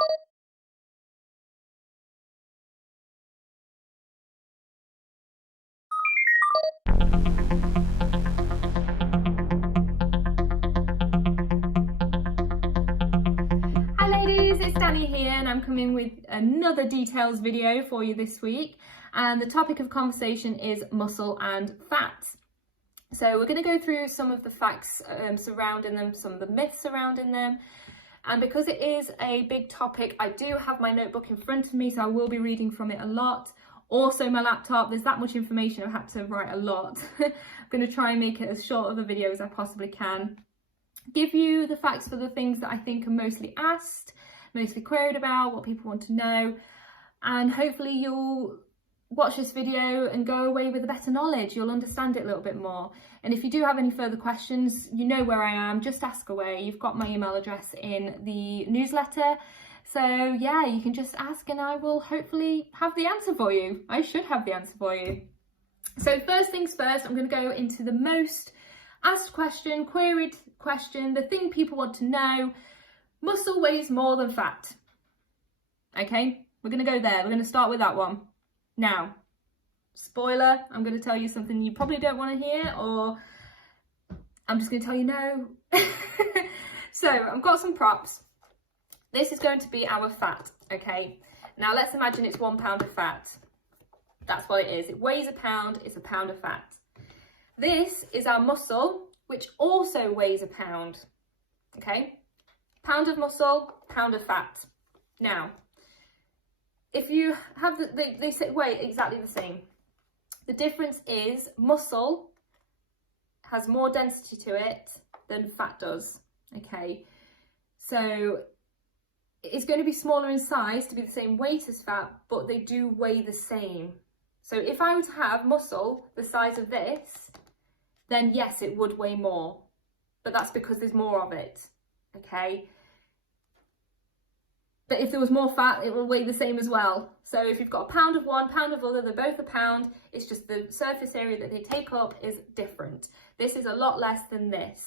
Hi ladies, it's Dannii here and I'm coming with another details video for you this week, and the topic of conversation is muscle and fat. So we're going to go through some of the facts surrounding them, some of the myths surrounding them, and because it is a big topic, I do have my notebook in front of me, so I will be reading from it a lot. Also my laptop, there's that much information, I've had to write a lot. I'm going to try and make it as short of a video as I possibly can. Give you the facts for the things that I think are mostly asked, mostly queried about, what people want to know, and hopefully you'll watch this video and go away with a better knowledge. You'll understand it a little bit more. And if you do have any further questions, you know where I am, just ask away. You've got my email address in the newsletter. So yeah, you can just ask and I will hopefully have the answer for you. I should have the answer for you. So first things first, I'm going to go into the most asked question, queried question, the thing people want to know. Muscle weighs more than fat. Okay, we're going to go there. We're going to start with that one. Now, spoiler, I'm going to tell you something you probably don't want to hear, or I'm just going to tell you no. So I've got some props. This is going to be our fat, okay? Now let's imagine it's 1 pound of fat. That's what it is. It weighs a pound, it's a pound of fat. This is our muscle, which also weighs a pound, okay? Pound of muscle, pound of fat. Now, if you have, they say weigh exactly the same. The difference is muscle has more density to it than fat does, okay? So it's going to be smaller in size to be the same weight as fat, but they do weigh the same. So if I were to have muscle the size of this, then yes, it would weigh more, but that's because there's more of it, okay? But if there was more fat, it will weigh the same as well. So if you've got a pound of one, pound of other, they're both a pound, it's just the surface area that they take up is different. This is a lot less than this.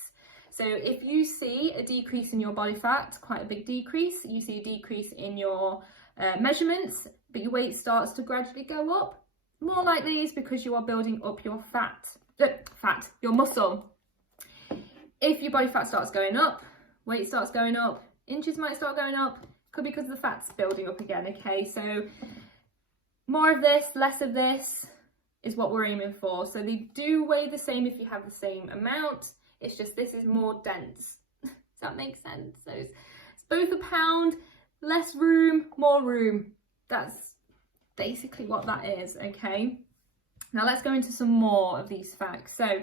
So if you see a decrease in your body fat, quite a big decrease, you see a decrease in your measurements, but your weight starts to gradually go up, more likely is because you are building up your your muscle. If your body fat starts going up, weight starts going up, inches might start going up, could be because the fat's building up again, okay? So more of this, less of this is what we're aiming for. So they do weigh the same if you have the same amount, it's just this is more dense. Does that make sense? So it's both a pound, less room, more room. That's basically what that is, okay? Now let's go into some more of these facts. So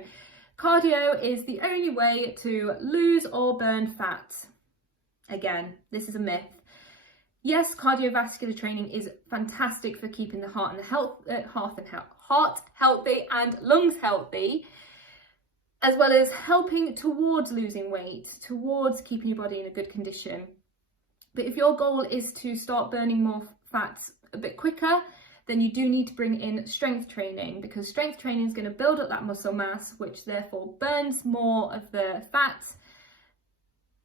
cardio is the only way to lose or burn fat. Again, this is a myth. Yes, cardiovascular training is fantastic for keeping the heart healthy and lungs healthy, as well as helping towards losing weight, towards keeping your body in a good condition. But if your goal is to start burning more fats a bit quicker, then you do need to bring in strength training, because strength training is going to build up that muscle mass, which therefore burns more of the fat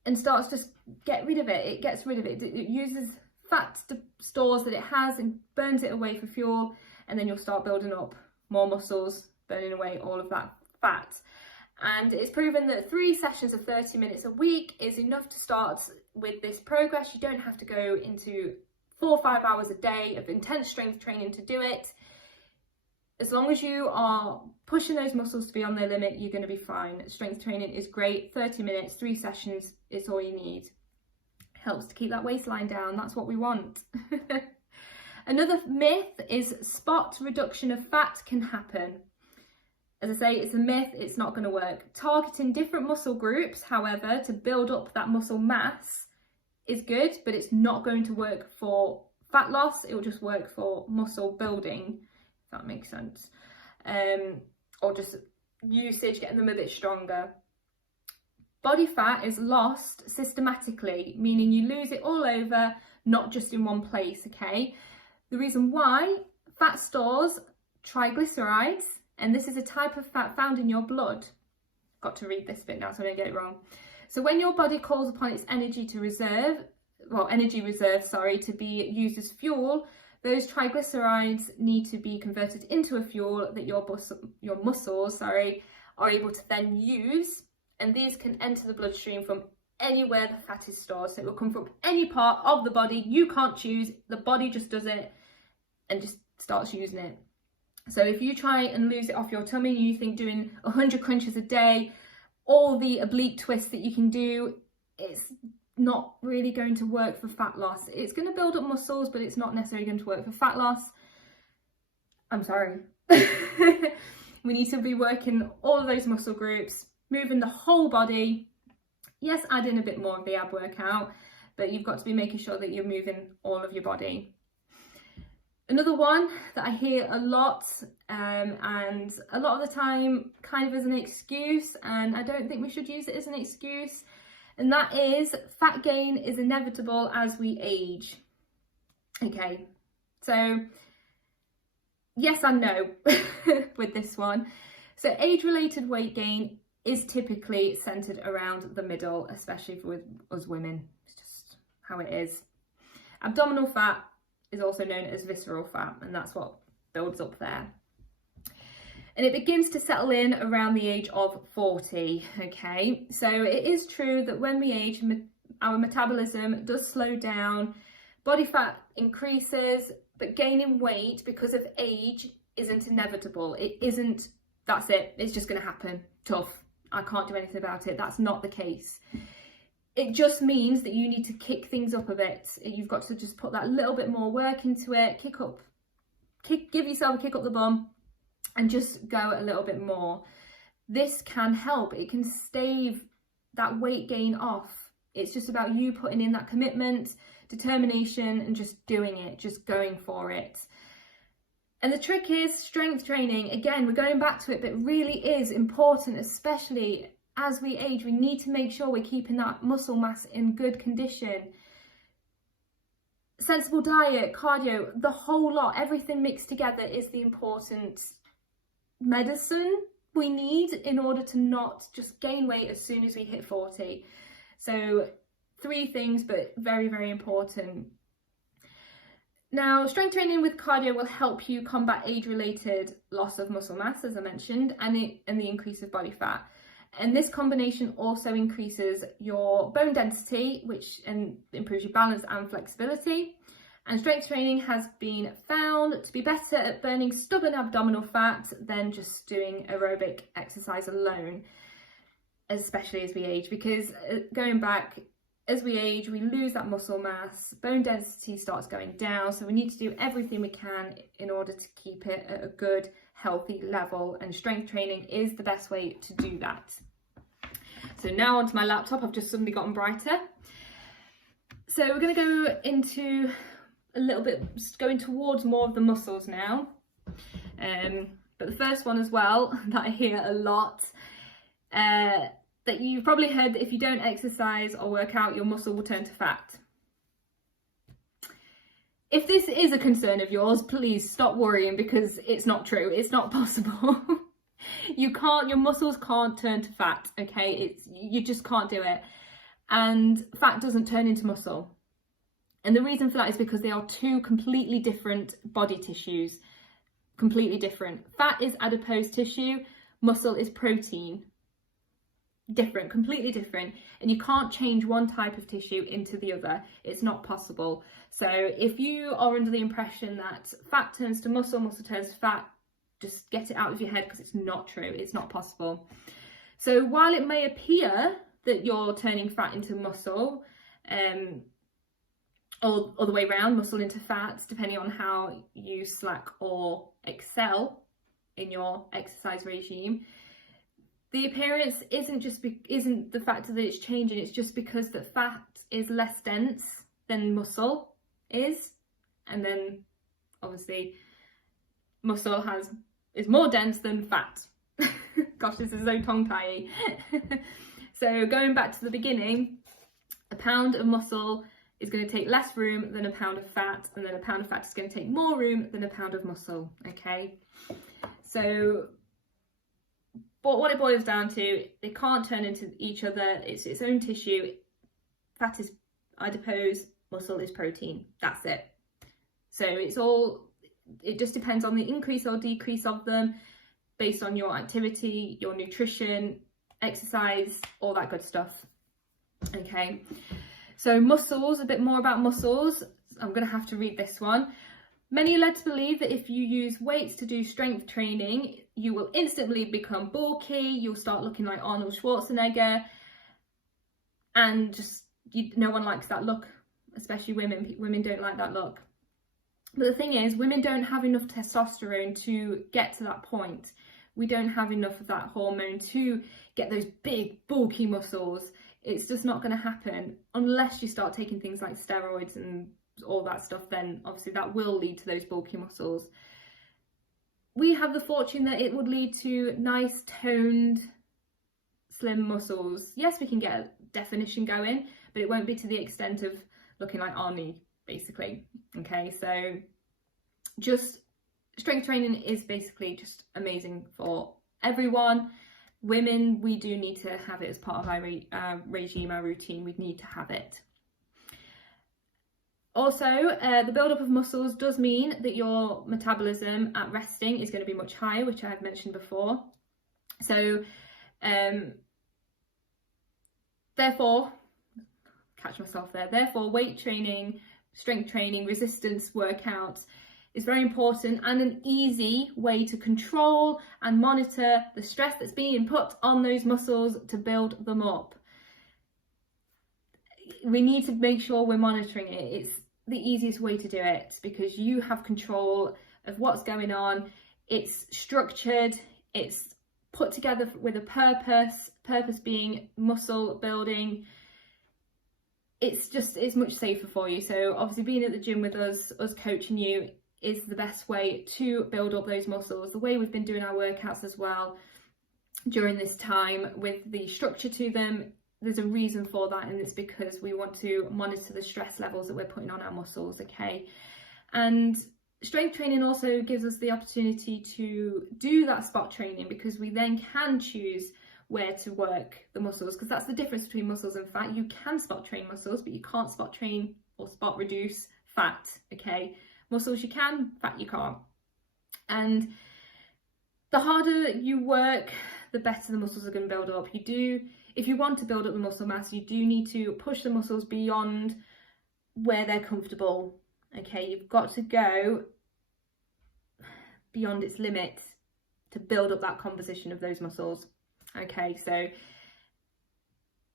and starts to get rid of it. It gets rid of it. It uses fat stores that it has and burns it away for fuel, and then you'll start building up more muscles, burning away all of that fat. And it's proven that 3 sessions of 30 minutes a week is enough to start with this progress. You don't have to go into 4 or 5 hours a day of intense strength training to do it. As long as you are pushing those muscles to be on their limit, you're going to be fine. Strength training is great. 30 minutes, 3 sessions is all you need. Helps to keep that waistline down. That's what we want. Another myth is spot reduction of fat can happen. As I say, it's a myth, it's not going to work. Targeting different muscle groups, however, to build up that muscle mass is good, but it's not going to work for fat loss. It will just work for muscle building, if that makes sense. Or just usage, getting them a bit stronger. Body fat is lost systematically, meaning you lose it all over, not just in one place, okay? The reason why, fat stores triglycerides, and this is a type of fat found in your blood. Got to read this bit now so I don't get it wrong. So when your body calls upon its energy to reserve well, energy reserves, sorry, to be used as fuel, those triglycerides need to be converted into a fuel that your muscles, sorry, are able to then use, and these can enter the bloodstream from anywhere the fat is stored. So it will come from any part of the body. You can't choose, the body just does it and just starts using it. So if you try and lose it off your tummy, you think doing 100 crunches a day, all the oblique twists that you can do, it's not really going to work for fat loss. It's going to build up muscles, but it's not necessarily going to work for fat loss. I'm sorry. We need to be working all of those muscle groups, moving the whole body. Yes, add in a bit more of the ab workout, but you've got to be making sure that you're moving all of your body. Another one that I hear a lot, and a lot of the time kind of as an excuse, and I don't think we should use it as an excuse, and that is fat gain is inevitable as we age. Okay, so yes and no with this one. So age-related weight gain is typically centered around the middle, especially for us women. It's just how it is. Abdominal fat is also known as visceral fat, and that's what builds up there. And it begins to settle in around the age of 40, okay? So it is true that when we age, our metabolism does slow down, body fat increases, but gaining weight because of age isn't inevitable. It isn't, that's it, it's just gonna happen, tough, I can't do anything about it. That's not the case. It just means that you need to kick things up a bit. You've got to just put that little bit more work into it, give yourself a kick up the bum and just go a little bit more. This can help. It can stave that weight gain off. It's just about you putting in that commitment, determination, and just doing it, just going for it. And the trick is strength training. Again, we're going back to it, but it really is important, especially as we age. We need to make sure we're keeping that muscle mass in good condition. Sensible diet, cardio, the whole lot, everything mixed together is the important medicine we need in order to not just gain weight as soon as we hit 40. So 3 things, but very, very important. Now, strength training with cardio will help you combat age-related loss of muscle mass, as I mentioned, and the increase of body fat. And this combination also increases your bone density, which improves your balance and flexibility. And strength training has been found to be better at burning stubborn abdominal fat than just doing aerobic exercise alone, especially as we age, because going back, as we age, we lose that muscle mass, bone density starts going down, so we need to do everything we can in order to keep it at a good, healthy level, and strength training is the best way to do that. So now onto my laptop, I've just suddenly gotten brighter. So we're going to go into a little bit, going towards more of the muscles now. But the first one as well, that I hear a lot, that you've probably heard, that if you don't exercise or work out, your muscle will turn to fat. If this is a concern of yours, please stop worrying, because it's not true. It's not possible. Your muscles can't turn to fat, okay? You just can't do it. And fat doesn't turn into muscle. And the reason for that is because they are 2 completely different body tissues. Completely different. Fat is adipose tissue, muscle is protein. Different, completely different, and you can't change one type of tissue into the other. It's not possible. So if you are under the impression that fat turns to muscle, muscle turns to fat, just get it out of your head, because it's not true. It's not possible. So while it may appear that you're turning fat into muscle, or the way around, muscle into fat, depending on how you slack or excel in your exercise regime, the appearance isn't the fact that it's changing. It's just because that fat is less dense than muscle is, and then obviously muscle is more dense than fat. Gosh, this is so tongue-tie-y. So going back to the beginning, a pound of muscle is going to take less room than a pound of fat, and then a pound of fat is going to take more room than a pound of muscle. Okay, so. But what it boils down to, they can't turn into each other. It's its own tissue. Fat is adipose, muscle is protein. That's it. So it just depends on the increase or decrease of them based on your activity, your nutrition, exercise, all that good stuff. Okay, so muscles, a bit more about muscles. I'm going to have to read this one. Many are led to believe that if you use weights to do strength training, you will instantly become bulky, you'll start looking like Arnold Schwarzenegger, and just no one likes that look, especially women. Women don't like that look. But the thing is, women don't have enough testosterone to get to that point. We don't have enough of that hormone to get those big, bulky muscles. It's just not going to happen unless you start taking things like steroids and all that stuff. Then obviously that will lead to those bulky muscles. We have the fortune that it would lead to nice, toned, slim muscles. Yes, we can get definition going, but it won't be to the extent of looking like Arnie, basically. Okay, so just strength training is basically just amazing for everyone. Women, we do need to have it as part of our regime, our routine. We need to have it. Also, the buildup of muscles does mean that your metabolism at resting is going to be much higher, which I have mentioned before. So, therefore, catch myself there. Therefore, weight training, strength training, resistance workouts is very important and an easy way to control and monitor the stress that's being put on those muscles to build them up. We need to make sure we're monitoring it. It's the easiest way to do it because you have control of what's going on. It's structured, it's put together with a purpose being muscle building. It's much safer for you. So obviously being at the gym with us coaching you is the best way to build up those muscles. The way we've been doing our workouts as well during this time with the structure to them, there's a reason for that, and it's because we want to monitor the stress levels that we're putting on our muscles, okay? And strength training also gives us the opportunity to do that spot training because we then can choose where to work the muscles, because that's the difference between muscles and fat. You can spot train muscles, but you can't spot train or spot reduce fat, okay? Muscles you can, fat you can't. And the harder you work, the better the muscles are going to build up. If you want to build up the muscle mass, you do need to push the muscles beyond where they're comfortable, okay? You've got to go beyond its limit to build up that composition of those muscles, okay? So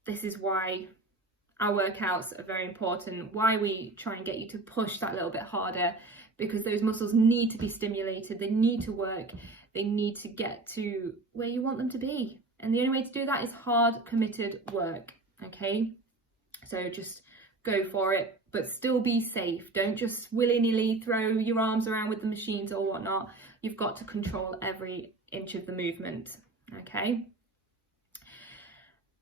this is why our workouts are very important, why we try and get you to push that little bit harder, because those muscles need to be stimulated, they need to work, they need to get to where you want them to be. And the only way to do that is hard, committed work, okay? So just go for it, but still be safe. Don't just willy-nilly throw your arms around with the machines or whatnot. You've got to control every inch of the movement, okay?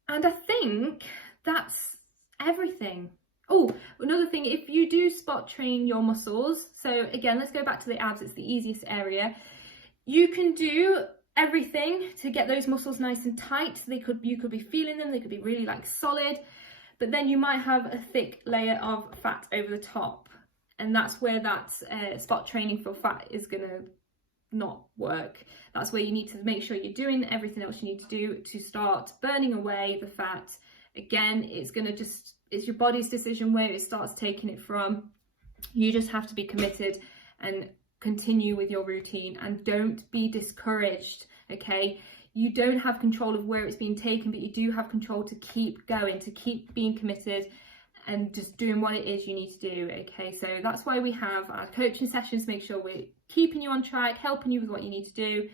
And I think that's everything. Oh, another thing, if you do spot train your muscles, so again, let's go back to the abs, it's the easiest area. You can do everything to get those muscles nice and tight. You could be feeling them, they could be really like solid, but then you might have a thick layer of fat over the top, and that's where that spot training for fat is gonna not work. That's where you need to make sure you're doing everything else you need to do to start burning away the fat. Again, it's your body's decision where it starts taking it from. You just have to be committed and continue with your routine, and don't be discouraged, okay? You don't have control of where it's being taken, but you do have control to keep going, to keep being committed and just doing what it is you need to do, okay? So that's why we have our coaching sessions to make sure we're keeping you on track, helping you with what you need to do.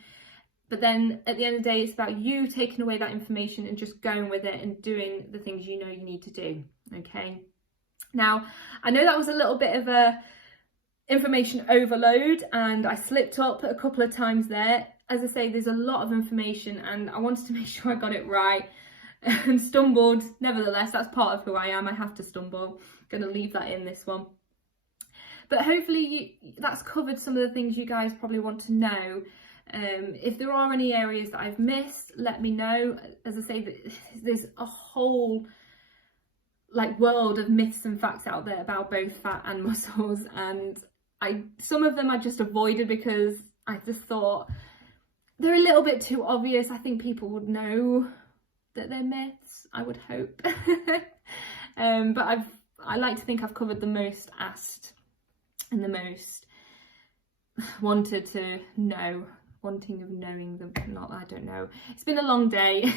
But then at the end of the day, it's about you taking away that information and just going with it and doing the things you know you need to do, okay? Now, I know that was a little bit of a information overload and I slipped up a couple of times there. As I say, there's a lot of information and I wanted to make sure I got it right and stumbled. Nevertheless, that's part of who I am. I have to stumble. I'm going to leave that in this one. But hopefully that's covered some of the things you guys probably want to know. If there are any areas that I've missed, let me know. As I say, there's a whole like world of myths and facts out there about both fat and muscles, and some of them I just avoided because I just thought they're a little bit too obvious. I think people would know that they're myths, I would hope. But I like to think I've covered the most asked and the most wanting of knowing them. Not, I don't know. It's been a long day.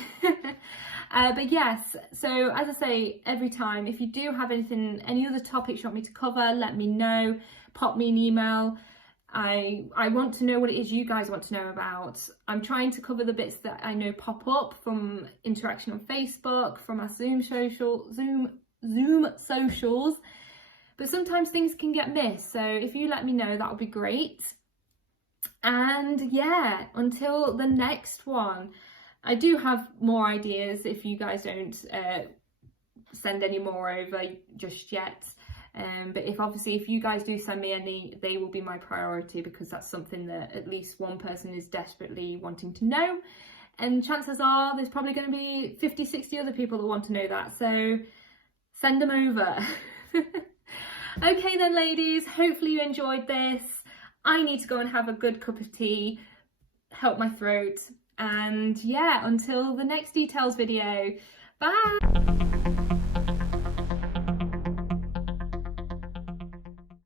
But yes, so as I say every time, if you do have any other topics you want me to cover, let me know. Pop me an email. I want to know what it is you guys want to know about. I'm trying to cover the bits that I know pop up from interaction on Facebook, from our Zoom socials, but sometimes things can get missed. So if you let me know, that would be great. And yeah, until the next one, I do have more ideas if you guys don't send any more over just yet. But if you guys do send me any, they will be my priority, because that's something that at least one person is desperately wanting to know. And chances are there's probably going to be 50, 60 other people that want to know that. So send them over. Okay then, ladies, hopefully you enjoyed this. I need to go and have a good cup of tea, help my throat. And yeah, until the next details video, bye.